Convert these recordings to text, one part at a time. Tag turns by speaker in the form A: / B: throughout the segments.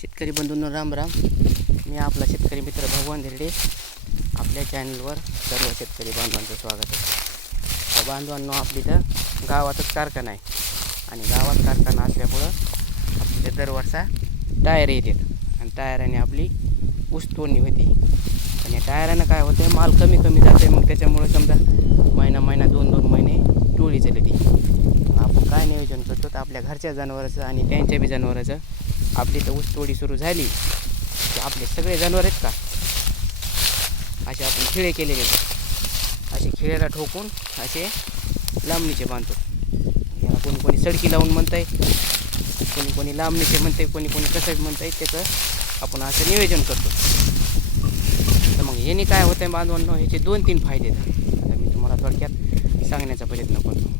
A: शेतकरी बंधूंनो राम राम. मी आपला शेतकरी मित्र भगवान धिरडे. आपल्या चॅनलवर सर्व शेतकरी बांधवांचं स्वागत आहे. बांधवांनो आपली तर गावातच कारखाना आहे. आणि गावात कारखाना असल्यामुळं आपल्या दरवर्षा टायर येतात. आणि टायराने आपली ऊस तोडणी होती. आणि टायरानं काय होतं माल कमी कमी जाते मग त्याच्यामुळे समजा महिना महिना दोन दोन महिने टोळी चालती. आपण काय नियोजन करतो? तर आपल्या घरच्या जनावराचं आणि त्यांच्या बी जनावराचं आपली तर ऊस तोडी सुरू झाली. की आपले सगळे जनावर आहेत का? असे आपण खिळे केलेले आहेत. असे खिळ्याला ठोकून असे लांबणीचे बांधतो. याला कोणी कोणी सडकी लावून म्हणताय कोणी कोणी लांबणीचे म्हणते कोणी कोणी कसं म्हणताय त्याचं आपण असं नियोजन करतो. तर मग याने काय होतं आहे बांधवांनो ह्याचे दोन तीन फायदे आहेत. आता मी तुम्हाला थोडक्यात सांगण्याचा प्रयत्न करतो.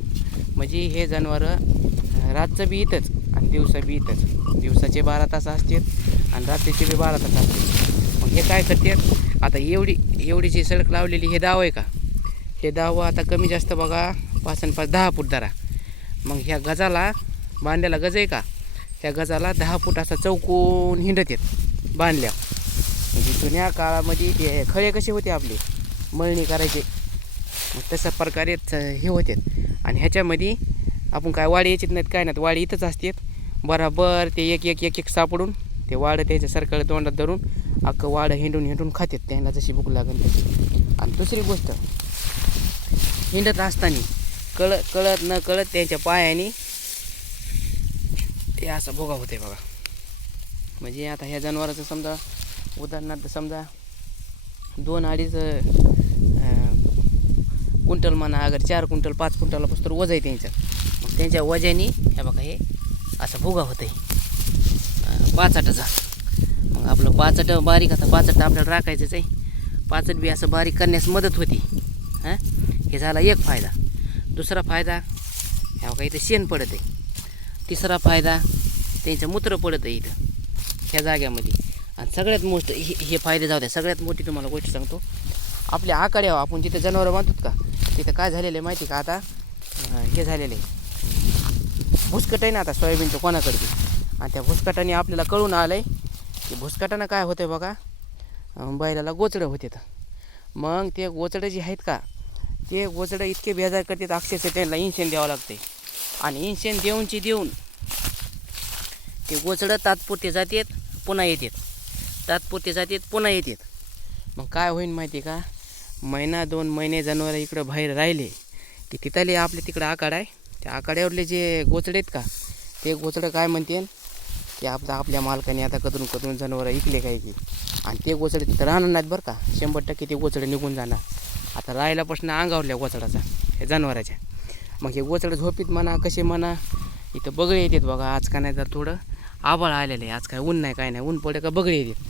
A: म्हणजे हे जनावरं रातचं बी इथंच. आणि दिवसा बी इथंच. दिवसाचे बारा तास असतात आणि रात्रीचे बी बारा तास असतात. मग हे काय करतात? आता एवढी एवढी जी सडक लावलेली हे दाव आहे का? हे दाव आता कमी जास्त बघा पाच आणि पाच दहा फूट धरा मग ह्या गजाला बांधलेला गज आहे का? त्या गजाला दहा फूट असा चौकून हिंडत येत बांधल्या. म्हणजे जुन्या काळामध्ये ते खळे कसे होते आपले? मळणी करायचे. मग तशा प्रकारे हे होते. आणि ह्याच्यामध्ये आपण काय वाडी यायचीत नाहीत काय नाहीत वाडी इथंच असतात. बराबर ते एक एक एक एक सापडून ते वाडं त्याच्या सरकार तोंडात धरून अख्खं वाडं हिंडून हिंडून खातात त्यांना जशी भूक लागेल तशी. आणि दुसरी गोष्ट हिंडत असताना कळत कळत न कळत त्यांच्या पायाने हे असं भोगा होते बघा. म्हणजे आता ह्या जनावराचं समजा उदाहरणार्थ समजा दोन अडीच क्विंटल म्हणा अगर चार क्विंटल पाच क्विंटलपासून तर वज आहे त्यांचं. मग त्यांच्या वजाने हे बघा हे असं भुगा होतं. आहे पाचाटाचा मग आपलं पाचट बारीक आता पाचट आपल्याला राखायचंच आहे. पाचट बी असं बारीक करण्यास मदत होती. हां? हे झाला एक फायदा. दुसरा फायदा ह्या बघा इथं शेण पडत आहे. तिसरा फायदा त्यांचं मूत्र पडत आहे इथं ह्या जाग्यामध्ये. आणि सगळ्यात मोठं हे हे फायदे जाऊ द्या. सगळ्यात मोठी तुम्हाला गोष्ट सांगतो. आपल्या आकड्यावर आपण जिथं जनावरं बांधतो का तिथं काय झालेलं आहे माहिती का आता? हे झालेलं आहे. भुसकट आहे ना आता सोयाबीनचं कोणाकडे? आणि त्या भुसकटाने आपल्याला कळून आलं आहे की भुसकटानं काय होतं आहे बघा बैलाला गोचडं होते मग ते गोचडं जे आहेत का ते गोचडं इतके बेजार करतात अक्षरशः त्यांना इन्शेन द्यावं लागते आणि इन्शेन देऊनची देऊन ते गोचडं तात्पुरते जातात पुन्हा येतात. तात्पुरते जातात पुन्हा येतात. मग काय होईल माहिती का? महिना दोन महिने जनावर इकडं बाहेर राहिले की तिथले आपले तिकडं आकाड आहे. त्या आकड्यावरले जे गोचडे आहेत का ते गोचडं काय म्हणते? की आपलं आपल्या मालकाने आता कदरून कदरून जनावरं इकले काय की. आणि ते गोचडे तिथं राहणार नाहीत बरं का. शंभर टक्के ते गोचडे निघून जाणार. आता राहिल्यापासून अंगावरल्या गोचडाचा हे जनावराच्या. मग हे गोचडं झोपीत म्हणा कसे म्हणा इथं बगळे येतात बघा. आज का नाही तर थोडं आबाळ आलेलं आहे. आज काय ऊन नाही काय नाही. ऊन पडे का बगळे येतात.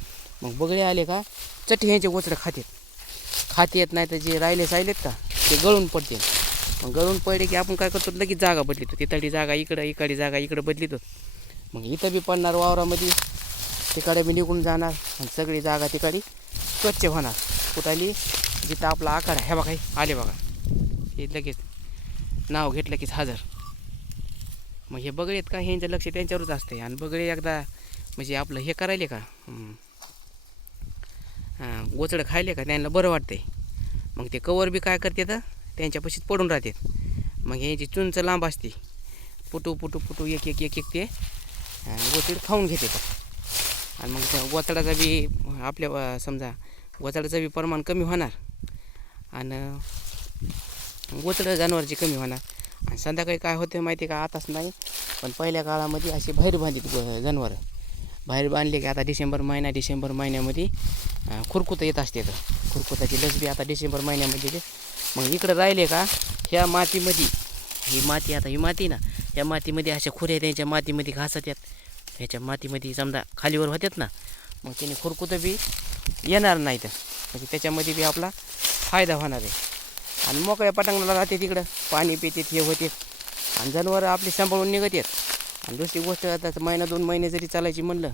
A: मग बगळे आले का चट ह्यांचे गोचडं खातात. खाते येत नाही तर जे राहिले सायलेत का ते गळून पडतील. मग गळून पडले की आपण काय करतो लगेच जागा बदलितो. तिथली जागा इकडं इकडे जागा इकडं बदलितो. मग इथं बी पडणार वावरामध्ये तिकडे बी निघून जाणार आणि सगळी जागा तिकडे स्वच्छ होणार. कुठाली? जिथं आपला आकार आहे. बघा आले बघा. हे लगेच नाव घेतलं कीच हजर. मग हे बगळे आहेत का? ह्यांचं लक्ष त्यांच्यावरच असते आणि बगळे एकदा म्हणजे आपलं हे करायले का? हां गोचडं खायले का? त्यांना बरं वाटतंय. मग ते कवर बी काय करते तर? त्यांच्यापाशीच पडून राहतात मग ह्याची चुंच लांब असते. पुटू पुटू पुटू एक एक एक एक ते. गोतीड खाऊन घेते आणि मग त्या गोचडाचा बी आपल्या समजा गोचडाचं बी प्रमाण कमी होणार. आणि गोचडं जनावरची कमी होणार. आणि संध्याकाळी काय होतं माहिती आहे का? आताच नाही पण पहिल्या काळामध्ये असे बाहेर बांधित गो जनावरं. बाहेर बांधले की आता डिसेंबर महिना डिसेंबर महिन्यामध्ये खुरकुतं येत असते तर. खुरकुताची लस बी आता डिसेंबर महिन्यामध्ये मग इकडं राहिले का? ह्या मातीमध्ये. ही माती आता ही माती ना. या मातीमध्ये अशा खुऱ्या त्यांच्या मातीमध्ये घासत येत ह्याच्या मातीमध्ये समजा खालीवर होत्यात ना मग त्याने खुरकुतं बी येणार नाहीत म्हणजे त्याच्यामध्ये बी आपला फायदा होणार आहे. आणि मोकळ्या पटांगणाला राहते तिकडं. पाणी पितात हे होते आणि जनावरं आपली सांभाळून निघत आहेत आणि दुसरी गोष्ट आता तर महिना दोन महिने जरी चालायची म्हणलं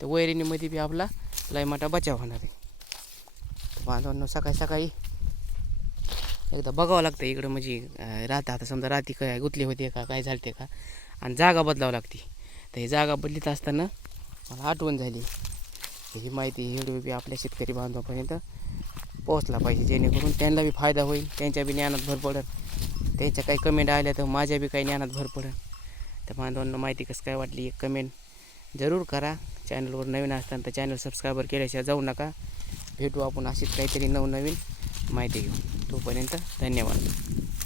A: तर वैरणीमध्ये बी आपला लयमाटा बचाव होणार आहे. बांधवांना सकाळी सकाळी एकदा बघावं लागतं इकडं म्हणजे राहतं. आता समजा राती काय गुतली होते का काय झालते का? आणि जागा बदलावं लागते. तर हे जागा बदलीत असताना मला आठवण झाली. ही माहिती ही बी आपल्या शेतकरी बांधवापर्यंत पोहोचला पाहिजे. जेणेकरून त्यांना बी फायदा होईल त्यांच्या बी ज्ञानात भर पडेल. त्यांच्या काही कमेंट आल्या तर माझ्या बी काही ज्ञानात भर पडेल. तर बांधवांना माहिती कसं काय वाटली एक कमेंट जरूर करा. चॅनलवर नवीन असताना तर चॅनल सबस्क्राईबर केल्याशिवाय जाऊ नका. भेटू आपण अशीच काहीतरी नवनवीन माहिती घेऊ तोपर्यंत धन्यवाद